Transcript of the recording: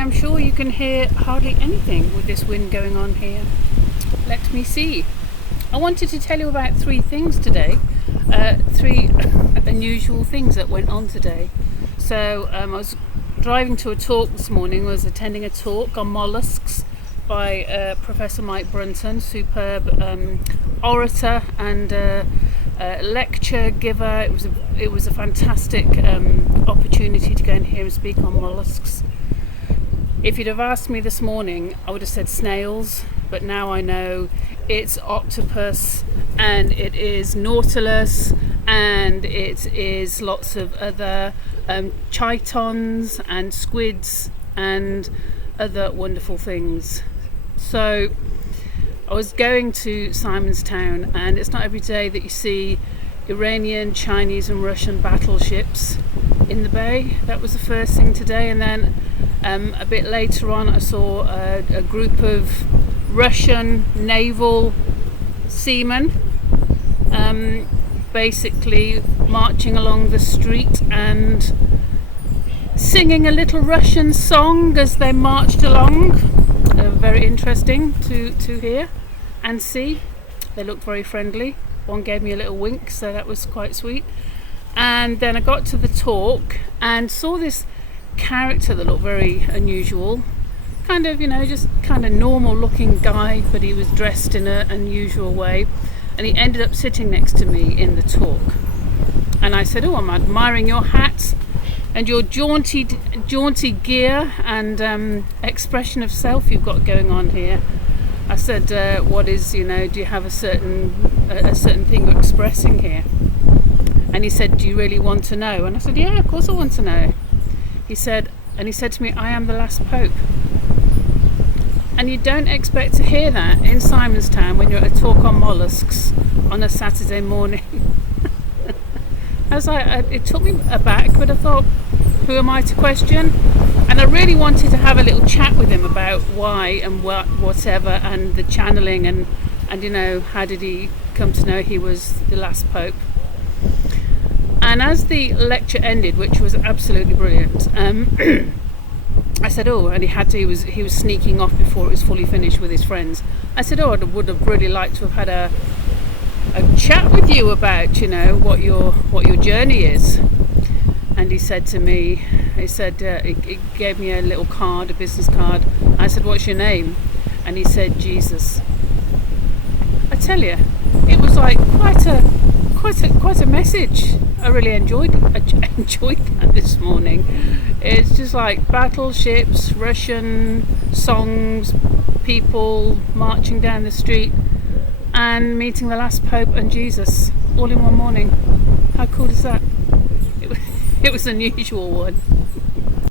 am sure you can hear hardly anything with this wind going on here. Let me see. I wanted to tell you about 3 things today, 3 unusual things that went on today. So I was driving to a talk this morning. I was attending a talk on mollusks by Professor Mike Brunton, superb orator and lecture giver. It was a fantastic opportunity to go and hear him speak on mollusks. If you'd have asked me this morning, I would have said snails, but now I know it's octopus and it is nautilus and it is lots of other chitons and squids and other wonderful things. So I was going to Simonstown, and it's not every day that you see Iranian, Chinese and Russian battleships in the bay. That was the first thing today, and then a bit later on I saw a group of Russian naval seamen basically marching along the street and singing a little Russian song as they marched along. Very interesting to hear and see. They looked very friendly. One gave me a little wink, so that was quite sweet. And then I got to the talk and saw this character that looked very unusual, kind of, just kind of normal looking guy, but he was dressed in an unusual way, and he ended up sitting next to me in the talk. And I said, I'm admiring your hat and your jaunty gear and expression of self you've got going on here. I said, what is, do you have a certain thing you're expressing here? And he said, do you really want to know? And I said, yeah, of course I want to know. He said to me, I am the last pope. And you don't expect to hear that in Simonstown when you're at a talk on mollusks on a Saturday morning. It took me aback, but I thought, who am I to question? And I really wanted to have a little chat with him about why and whatever, and the channeling and how did he come to know he was the last pope. And as the lecture ended, which was absolutely brilliant, I said, and he was sneaking off before it was fully finished with his friends. I said, I would have really liked to have had a chat with you about, what your journey is. And he said to me, he gave me a little card, a business card. I said, what's your name? And he said, Jesus. I tell you, it was like quite a message. I really enjoyed that this morning. It's just like battleships, Russian songs, people marching down the street, and meeting the last Pope and Jesus all in one morning. How cool is that? It was an unusual one.